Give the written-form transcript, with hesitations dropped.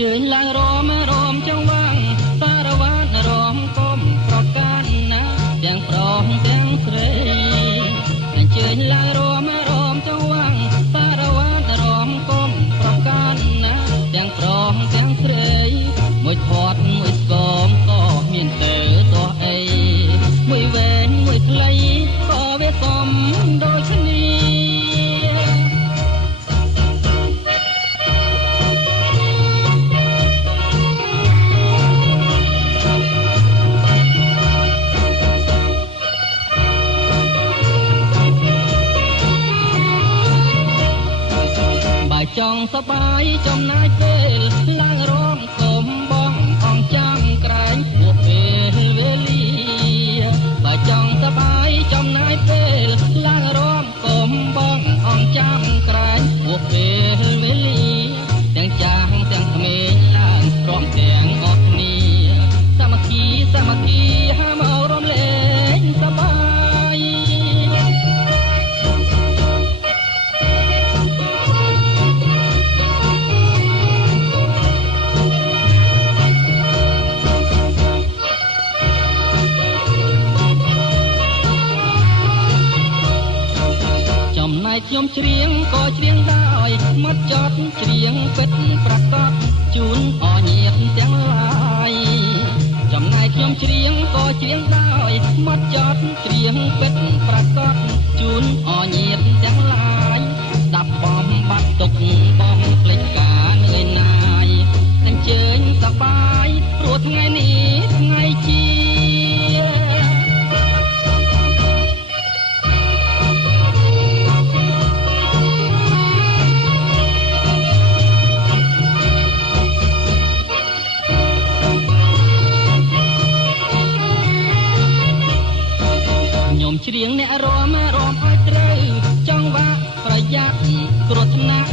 ជើញឡើងរមចង្វាំងសារវ៉ាត់រមកុំប្រកាសណាទាំងប្រុសទាំងស្រីជើញឡើងរមចង្វាំងសារវ៉ាត់រមកុំប្រកាសណាទាំងប្រុសទាំងស្រីមួយធាត់មួយស្គមក៏មានទៅទោះអីមួយវែងមួយខ្លីក៏វាសមដូចគ្នាចង់សបាយចំណាយពេលឡើងរំសូមបងអង្គចាំក្រែងពួកពេលវេលាបើចង់សបាយចំណាយពេលឡើងរំសូមបងអង្គចាំក្រែងពួកពេលវេលាទាំងចាស់ទាំងក្មេងឡើងព្រមទាំងអស់គ្នាសាមគ្គីហាមអរំលែងសបាយខ្ញុំច្រៀងក៏ច្រៀងដោយមកចត់ច្រៀងពេតប្រកបជូនអញាតទាំងឡាយចំណែកខ្ញុំច្រៀងក៏ច្រៀងដោយមកចត់ច្រៀងពេតប្រកបជូនអញាតទាំងឡាយស្ដាប់បំបត្តិទុកបំភ្លេចការនឿយណាយអញ្ជើញសប្បាយព្រោះថ្ងៃនេះថ្ងៃជាច្រៀងអ្នករមឲ្យត្រូវចង់វាប្រយ័ត្នគ្រោះថ្នាក់